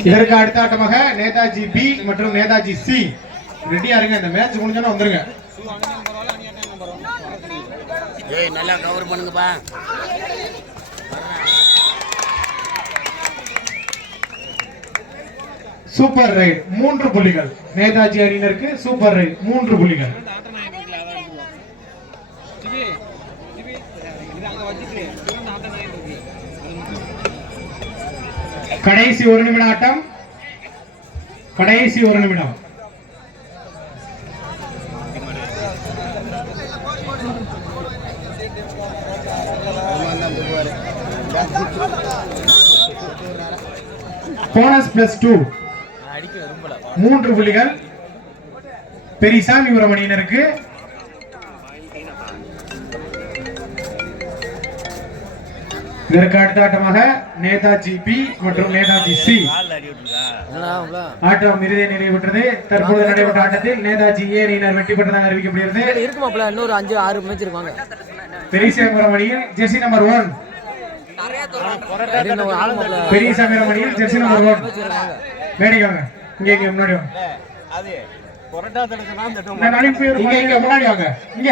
இதற்கு அடுத்த ஆட்டமாக நேதாஜி பி மற்றும் நேதாஜி சி ரெடியா இருங்க. இந்த மேட்ச் முடிஞ்சோன்னா வந்துருங்க. நல்லா கவர் பண்ணுங்கப்பா. சூப்பர் ரைட் 3 புள்ளிகள். நேதாஜி அணியினருக்கு சூப்பர் ரைட் 3 புள்ளிகள். கடைசி 1 நிமிட ஆட்டம். கடைசி 1 நிமிடம். போனஸ் +2 3 புள்ளிகள் பெரியசாமி அணியினருக்கு. இதற்கு அடுத்த ஆட்டமாக நேதாஜி பி மற்றும் நேதாஜி சி. ஆட்டம் இறுதியை நிறைவுற்றது. தற்போது நடைபெற்ற ஆட்டத்தில் நேதாஜி ஏ அணியினர் வெற்றி பெற்றதாக அறிவிக்கப்படுகிறது. இன்னொரு 5-6 மேட்ச் இருக்காங்க. பெரியசாமி அணியில் ஜெர்சி நம்பர் 1. பெரியசாமி அணியில் ஜெர்சி நம்பர் 1 மேடிக்காங்க. இங்க முன்னாடி வாங்க. இங்க முன்னாடி வாங்க. இங்க